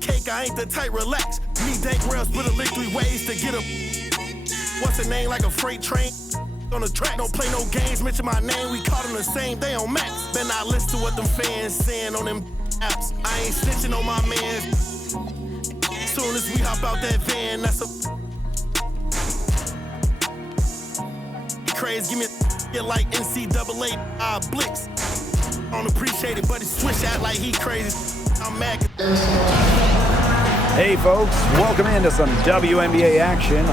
Cake, I ain't the type, relax. Me, dank rails, split a lick 3 ways to get a. What's the name like a freight train? On the track, don't play no games, mention my name, we caught them the same day on Max. Better not listen to what them fans saying on them apps. I ain't snitching on my man. Soon as we hop out that van, that's a craze, give me a like NCAA blitz. I don't appreciate it, but he switch out like he crazy. I'm mad. Hey folks, welcome into some WNBA action.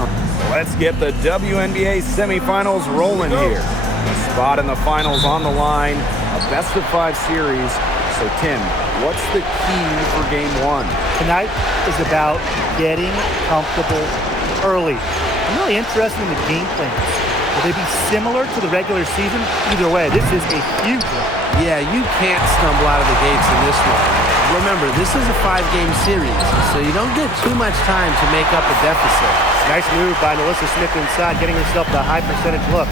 Let's get the WNBA semifinals rolling here. A spot in the finals on the line, a best-of-5 series. So Tim, what's the key for game 1? Tonight is about getting comfortable early. I'm really interested in the game plans. Will they be similar to the regular season? Either way, this is a huge one. Yeah, you can't stumble out of the gates in this one. Remember, this is a 5-game series, so you don't get too much time to make up a deficit. Nice move by Melissa Smith inside, getting herself the high percentage look.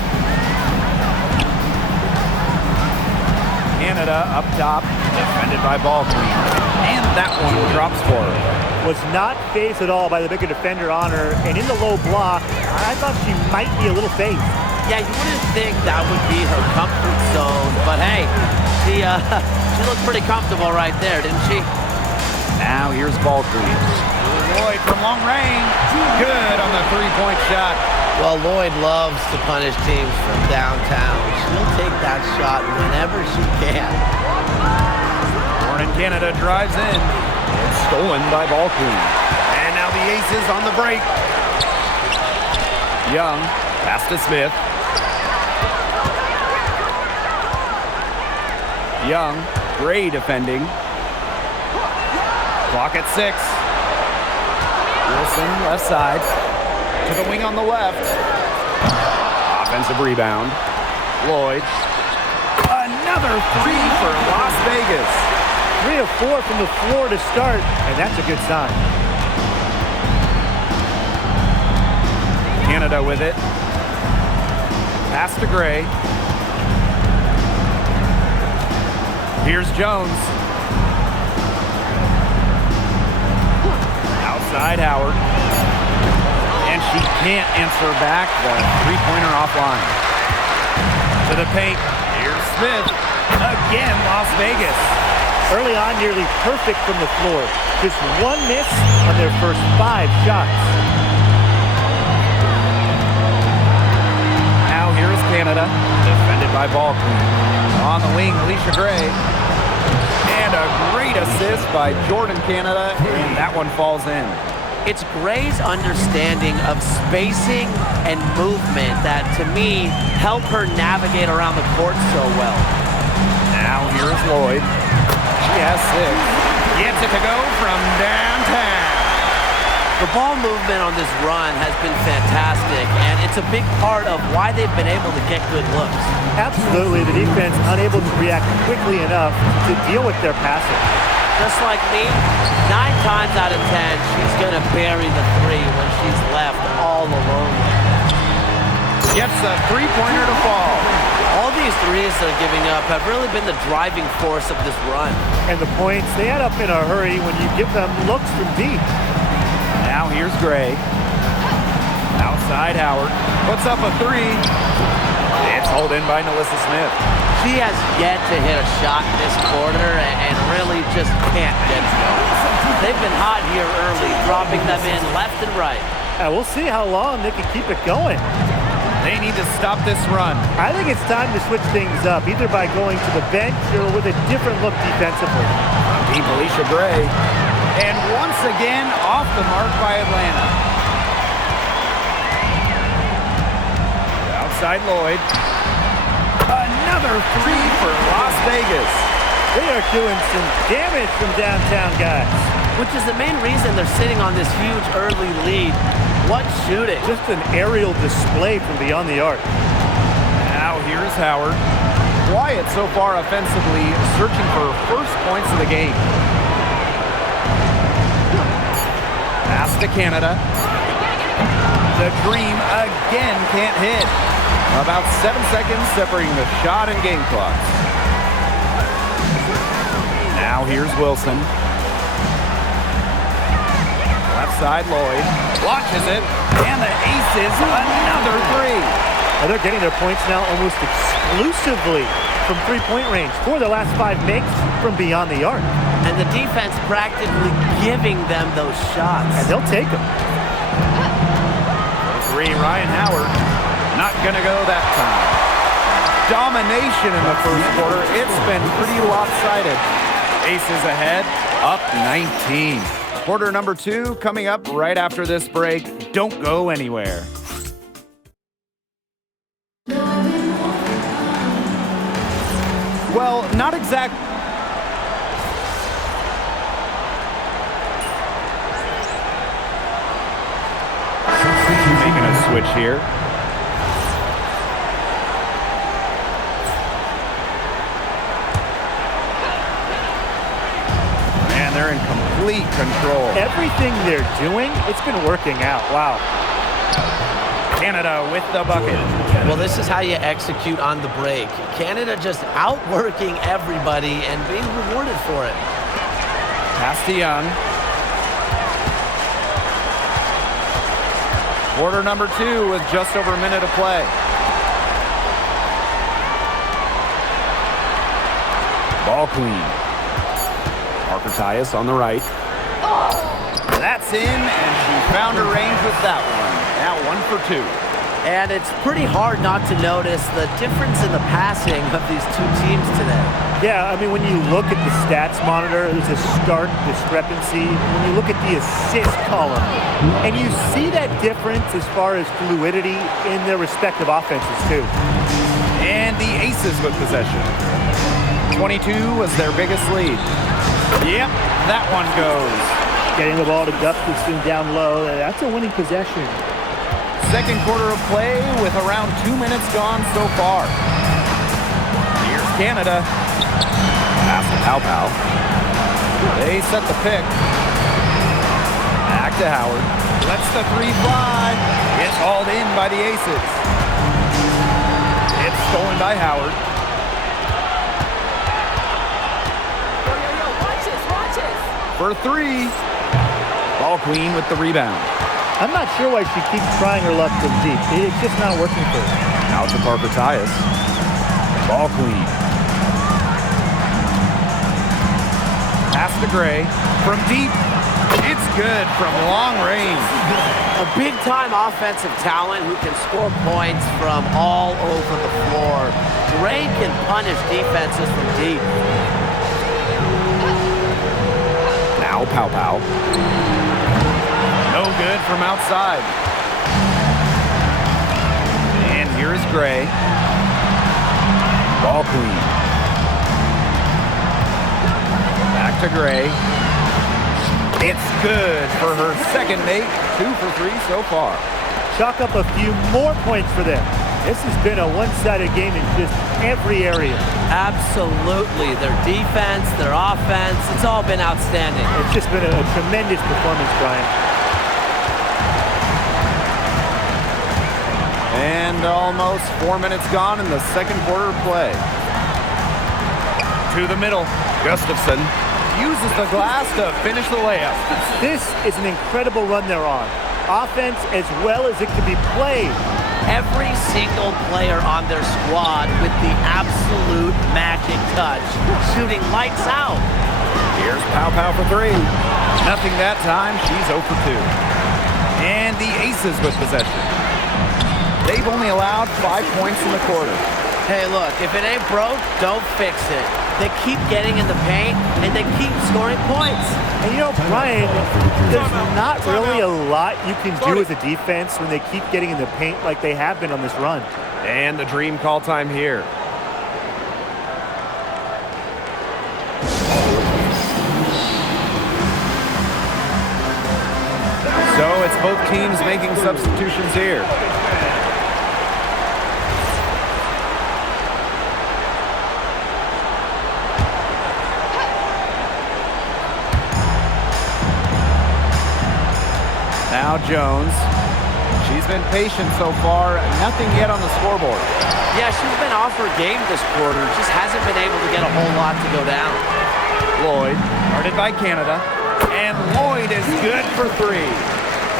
Canada up top, defended by ball queen. And that one drops for her. Was not phased at all by the bigger defender on her, and in the low block, I thought she might be a little phased. Yeah, you wouldn't think that would be her comfort zone, but hey, she looked pretty comfortable right there, didn't she? Now here's ball queen. Lloyd from long range, good on the 3-point shot. Well, Lloyd loves to punish teams from downtown. She'll take that shot whenever she can. Born in Canada drives in. It's stolen by ball queen. And now the Aces on the break. Young, pass to Smith. Young, Gray defending. Clock at 6. Wilson, left side. To the wing on the left. Offensive rebound. Lloyd. Another 3 for Las Vegas. 3 of 4 from the floor to start, and that's a good sign. Canada with it. Pass to Gray. Here's Jones. Outside Howard. And she can't answer back the 3-pointer offline. To the paint. Here's Smith. Again, Las Vegas. Early on, nearly perfect from the floor. Just 1 miss on their first 5 shots. Now here is Canada, defended by ball queen. On the wing, Alicia Gray. And a great assist by Jordan Canada, and that one falls in. It's Gray's understanding of spacing and movement that, to me, help her navigate around the court so well. Now here's Lloyd. She has 6. Gets it to go from downtown. The ball movement on this run has been fantastic, and it's a big part of why they've been able to get good looks. Absolutely, the defense unable to react quickly enough to deal with their passing. Just like me, 9 times out of 10, she's going to bury the 3 when she's left all alone. Gets a 3-pointer to fall. All these threes they're giving up have really been the driving force of this run. And the points, they add up in a hurry when you give them looks from deep. Now here's Gray. Outside Howard. Puts up a 3. It's hauled in by Melissa Smith. She has yet to hit a shot this quarter and really just can't get it going. They've been hot here early, dropping them in left and right. We'll see how long they can keep it going. They need to stop this run. I think it's time to switch things up, either by going to the bench or with a different look defensively. Deep Alicia Gray. And once again, off the mark by Atlanta. Outside Lloyd. Another 3 for Las Vegas. They are doing some damage from downtown, guys. Which is the main reason they're sitting on this huge early lead. What shooting. Just an aerial display from beyond the arc. Now here's Howard. Quiet so far offensively, searching for first points of the game. Pass to Canada. The Dream again can't hit. About 7 seconds separating the shot and game clocks. Now here's Wilson. side, Lloyd launches it, and the aces another three. And they're getting their points now almost exclusively from three-point range. 4 of their last 5 makes from beyond the arc. And the defense practically giving them those shots. And they'll take them. Three, Ryan Howard. Not going to go that time. Domination in the first quarter. It's been pretty lopsided. Aces ahead, up 19. Quarter number 2 coming up right after this break. Don't go anywhere. Well, not exact. Making a switch here. Man, they're in complete control. Everything they're doing, it's been working out. Wow. Canada with the bucket. Well, this is how you execute on the break. Canada just outworking everybody and being rewarded for it. Pass to Young. Quarter number 2 with just over a minute of play. Ball clean. Parker Tyus on the right. That's in, and she found her range with that one. Now 1 for 2. And it's pretty hard not to notice the difference in the passing of these two teams today. Yeah, I mean, when you look at the stats monitor, there's a stark discrepancy. When you look at the assist column, and you see that difference as far as fluidity in their respective offenses, too. And the Aces with possession. 22 was their biggest lead. Yep, that one goes. Getting the ball to Gustafson down low, that's a winning possession. Second quarter of play with around 2 minutes gone so far. Here's Canada. Pass to Pau. They set the pick. Back to Howard. Lets the three fly. It's hauled in by the Aces. It's stolen by Howard. Watch this. For 3. Ball queen with the rebound. I'm not sure why she keeps trying her luck from deep. It's just not working for her. Now to Parker Tyus. Ball queen. Pass to Gray. From deep. It's good from long range. A big-time offensive talent who can score points from all over the floor. Gray can punish defenses from deep. Now Pau. No good from outside. And here is Gray. Ball clean. Back to Gray. It's good for her second make. 2 for 3 so far. Chalk up a few more points for them. This has been a one-sided game in just every area. Absolutely. Their defense, their offense, it's all been outstanding. It's just been a tremendous performance, Brian. And almost 4 minutes gone in the second quarter of play. To the middle. Gustafson uses the glass to finish the layup. This is an incredible run they're on. Offense as well as it can be played. Every single player on their squad with the absolute magic touch, shooting lights out. Here's Pau for 3. Nothing that time. She's 0 for 2. And the Aces with possession. They've only allowed 5 points in the quarter. Hey, look, if it ain't broke, don't fix it. They keep getting in the paint, and they keep scoring points. And you know, Brian, there's not really a lot you can do as a defense when they keep getting in the paint like they have been on this run. And the dream call time here. So it's both teams making substitutions here. Now Jones. She's been patient so far. Nothing yet on the scoreboard. Yeah, she's been off her game this quarter. Just hasn't been able to get a whole lot to go down. Lloyd, guarded by Canada. And Lloyd is good for 3.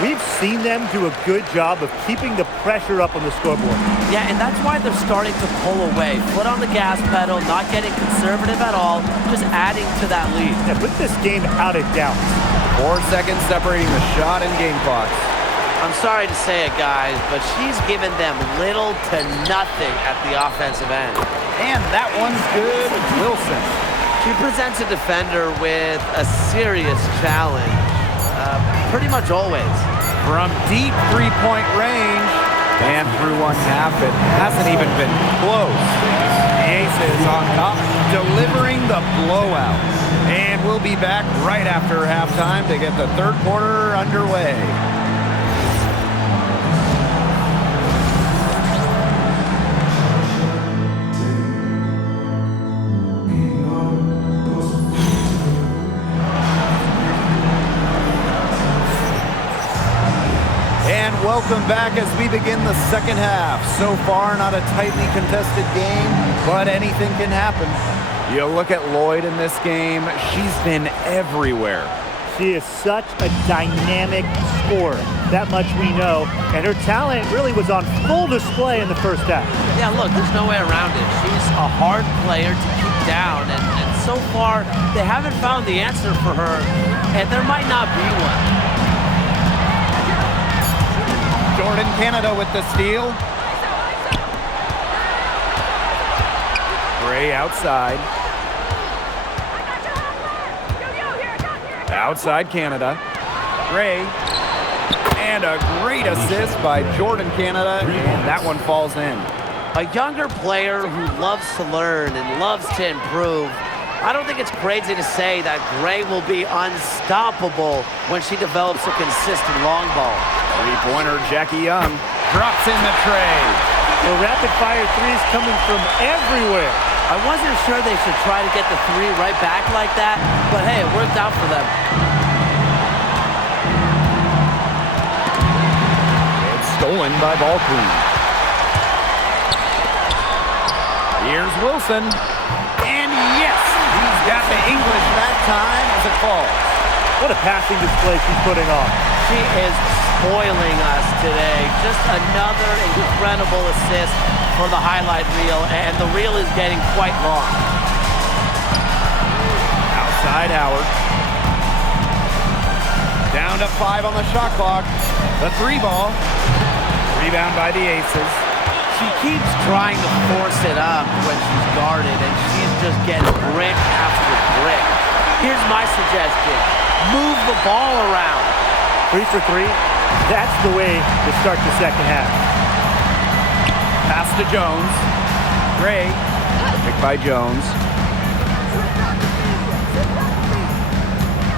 We've seen them do a good job of keeping the pressure up on the scoreboard. Yeah, and that's why they're starting to pull away. Foot on the gas pedal, not getting conservative at all, just adding to that lead. Yeah, put this game out of doubt. 4 seconds separating the shot and game clocks. I'm sorry to say it, guys, but she's given them little to nothing at the offensive end. And that one's good. Wilson. She presents a defender with a serious challenge, pretty much always. From deep three-point range and through one half, it hasn't even been close. The Aces on top, delivering the blowout. And we'll be back right after halftime to get the third quarter underway. Welcome back as we begin the second half. So far, not a tightly contested game, but anything can happen. You look at Lloyd in this game, she's been everywhere. She is such a dynamic scorer. That much we know. And her talent really was on full display in the first half. Yeah, look, there's no way around it. She's a hard player to keep down. And so far, they haven't found the answer for her. And there might not be one. Jordan Canada with the steal. Gray outside. Outside Canada. Gray. And a great assist by Jordan Canada. And that one falls in. A younger player who loves to learn and loves to improve. I don't think it's crazy to say that Gray will be unstoppable when she develops a consistent long ball. Three-pointer Jackie Young drops in the tray. The rapid-fire threes coming from everywhere. I wasn't sure they should try to get the three right back like that, but hey, it worked out for them. It's stolen by Ball Queen. Here's Wilson. And yes, he's got the English that time as it falls. What a passing display she's putting on. She is spoiling us today. Just another incredible assist for the highlight reel, and the reel is getting quite long. Outside Howard. Down to 5 on the shot clock. The three ball. Rebound by the Aces. She keeps trying to force it up when she's guarded, and she's just getting brick after brick. Here's my suggestion. Move the ball around. 3 for 3. That's the way to start the second half. Pass to Jones. Gray. Picked by Jones.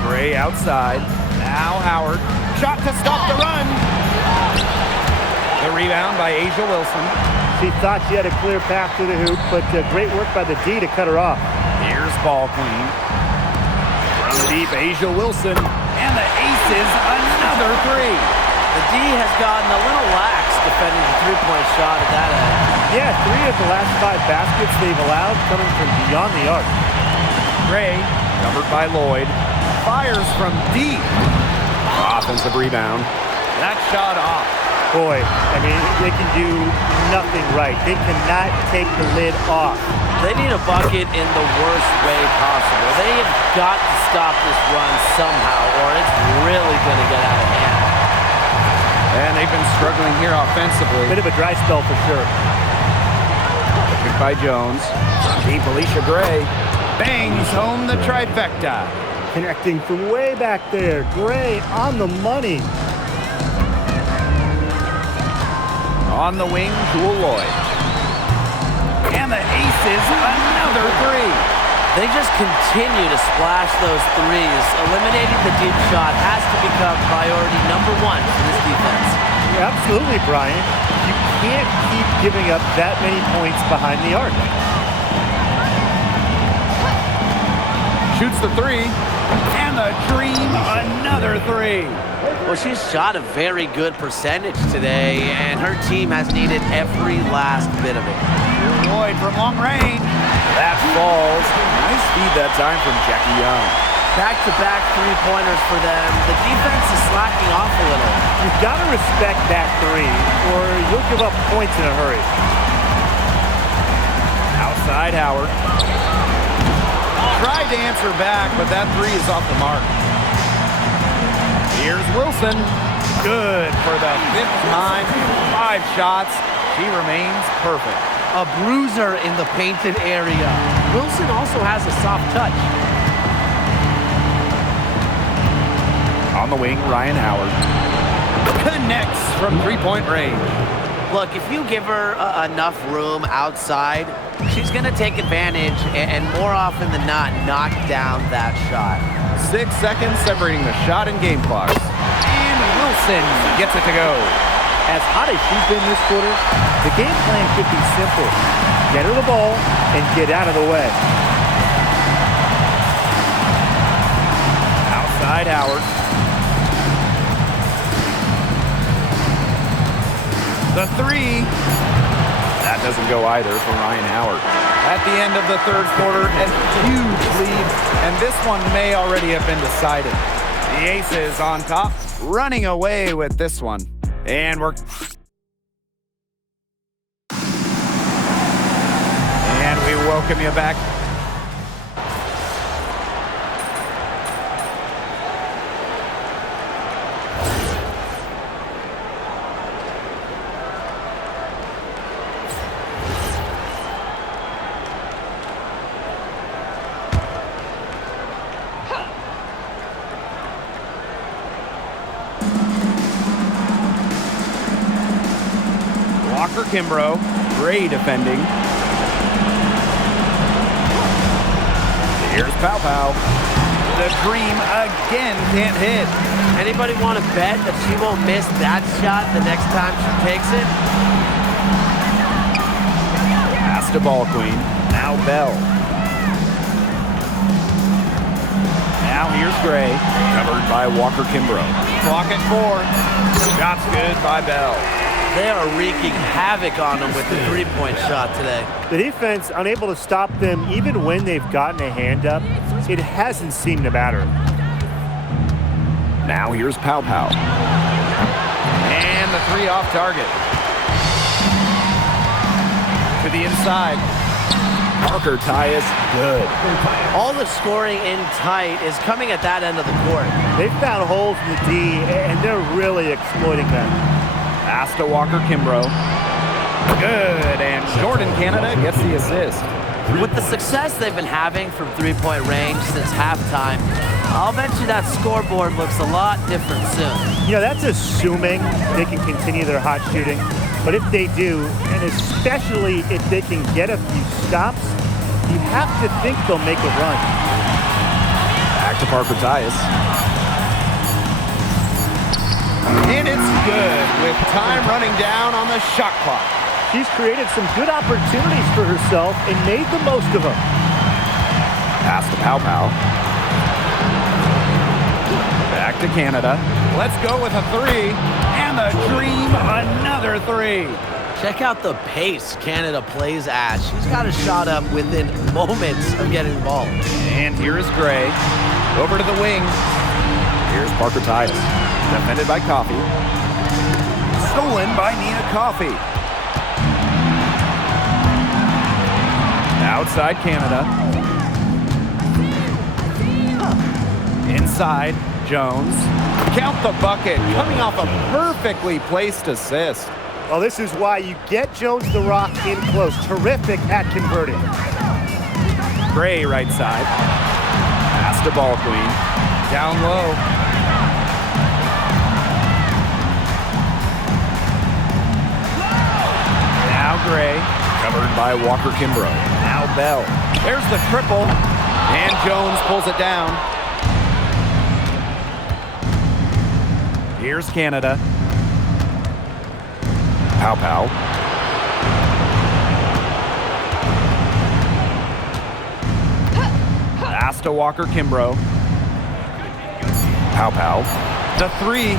Gray outside. Now Howard. Shot to stop the run. The rebound by Asia Wilson. She thought she had a clear path to the hoop, but great work by the D to cut her off. Here's Ball Queen. From deep, Asia Wilson. And the Aces, another three. The D has gotten a little lax defending the three-point shot at that end. Yeah, 3 of the last 5 baskets they've allowed coming from beyond the arc. Gray, covered by Lloyd. Fires from deep. Offensive rebound. That shot off. Boy, I mean, they can do nothing right. They cannot take the lid off. They need a bucket in the worst way possible. They have got to stop this run somehow, or it's really going to get out of hand. And they've been struggling here offensively. Bit of a dry spell for sure. Picked by Jones. Deep Alicia Gray. Bangs home the trifecta. Connecting from way back there. Gray on the money. On the wing, Jewel Lloyd. And the Aces, another three. They just continue to splash those threes. Eliminating the deep shot has to become priority number 1 for this defense. Yeah, absolutely, Brian. You can't keep giving up that many points behind the arc. Shoots the three. And the Dream, another three. Well, she's shot a very good percentage today, and her team has needed every last bit of it. Lloyd from long range. That falls. Nice feed that time from Jackie Young. Back-to-back three-pointers for them. The defense is slacking off a little. You've got to respect that three, or you'll give up points in a hurry. Outside Howard. Tried to answer back, but that three is off the mark. Here's Wilson. Good for the 5th time in 5 shots. She remains perfect. A bruiser in the painted area. Wilson also has a soft touch. On the wing, Ryan Howard. Connects from 3-point range. Look, if you give her enough room outside, she's going to take advantage and more often than not knock down that shot. 6 seconds separating the shot and game clocks. And Wilson gets it to go. As hot as she's been this quarter, the game plan should be simple. Get her the ball and get out of the way. Outside Howard. The three. That doesn't go either for Ryan Howard. At the end of the 3rd quarter, a huge lead, and this one may already have been decided. The Aces on top, running away with this one. And we welcome you back. Walker Kimbrough, great defending. Here's Pow Pow. The Dream again can't hit. Anybody want to bet that she won't miss that shot the next time she takes it? Pass to Ball Queen. Now Bell. Now here's Gray, covered by Walker Kimbrough. Clock at 4. Shot's good by Bell. They are wreaking havoc on them with the 3-point shot today. The defense unable to stop them even when they've gotten a hand up. It hasn't seemed to matter. Now here's Pow Pow. And the 3 off target. To the inside. Parker Tyus, good. All the scoring in tight is coming at that end of the court. They've found holes in the D, and they're really exploiting them. Pass to Walker Kimbrough. Good, and Jordan Canada gets the assist. With the success they've been having from 3-point range since halftime, I'll bet you that scoreboard looks a lot different soon. You know, that's assuming they can continue their hot shooting. But if they do, and especially if they can get a few stops, you have to think they'll make a run. Back to Parker Tyus. And it's good with time running down on the shot clock. She's created some good opportunities for herself and made the most of them. Pass to Pow Pow. Back to Canada. Let's go with a 3. And the Dream, another 3. Check out the pace Canada plays at. She's got a shot up within moments of getting the ball. And here is Gray. Over to the wing. Here's Parker Tyus. Defended by Coffey. Stolen by Nia Coffey. Outside Canada. Inside, Jones. Count the bucket, coming off a perfectly placed assist. Well, this is why you get Jones the Rock in close. Terrific at converting. Gray right side. Pass to Ball Queen. Down low. Now Gray, covered by Walker Kimbrough. Now Bell. There's the triple, and Jones pulls it down. Here's Canada. Pow Pow. Pass to Walker Kimbrough. Pow Pow. The 3.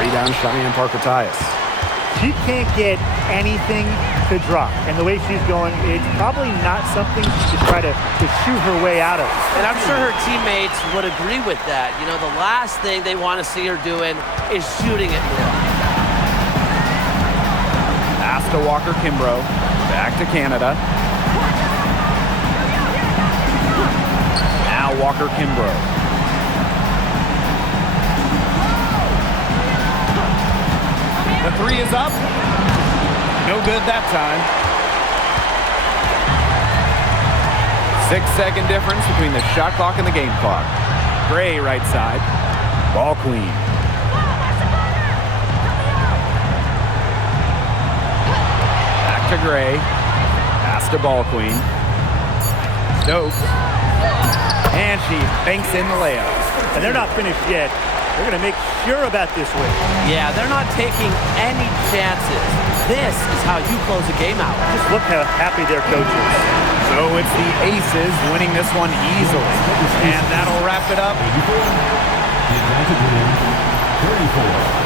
Rebound Cheyenne Parker Tyus. She can't get anything to drop. And the way she's going, it's probably not something to try to shoot her way out of. And I'm sure her teammates would agree with that. You know, the last thing they want to see her doing is shooting it more. Pass to Walker-Kimbrough. Back to Canada. Now Walker-Kimbrough. The three is up. No good that time. 6-second difference between the shot clock and the game clock. Gray right side. Ball queen. Back to Gray. Pass to ball queen. Stokes. And she banks in the layup. And they're not finished yet. They're going to make sure about this win. Yeah, they're not taking any chances. This is how you close a game out. Just look how happy their coach is. So it's the Aces winning this one easily. And that'll wrap it up. The Atlantic winning 34.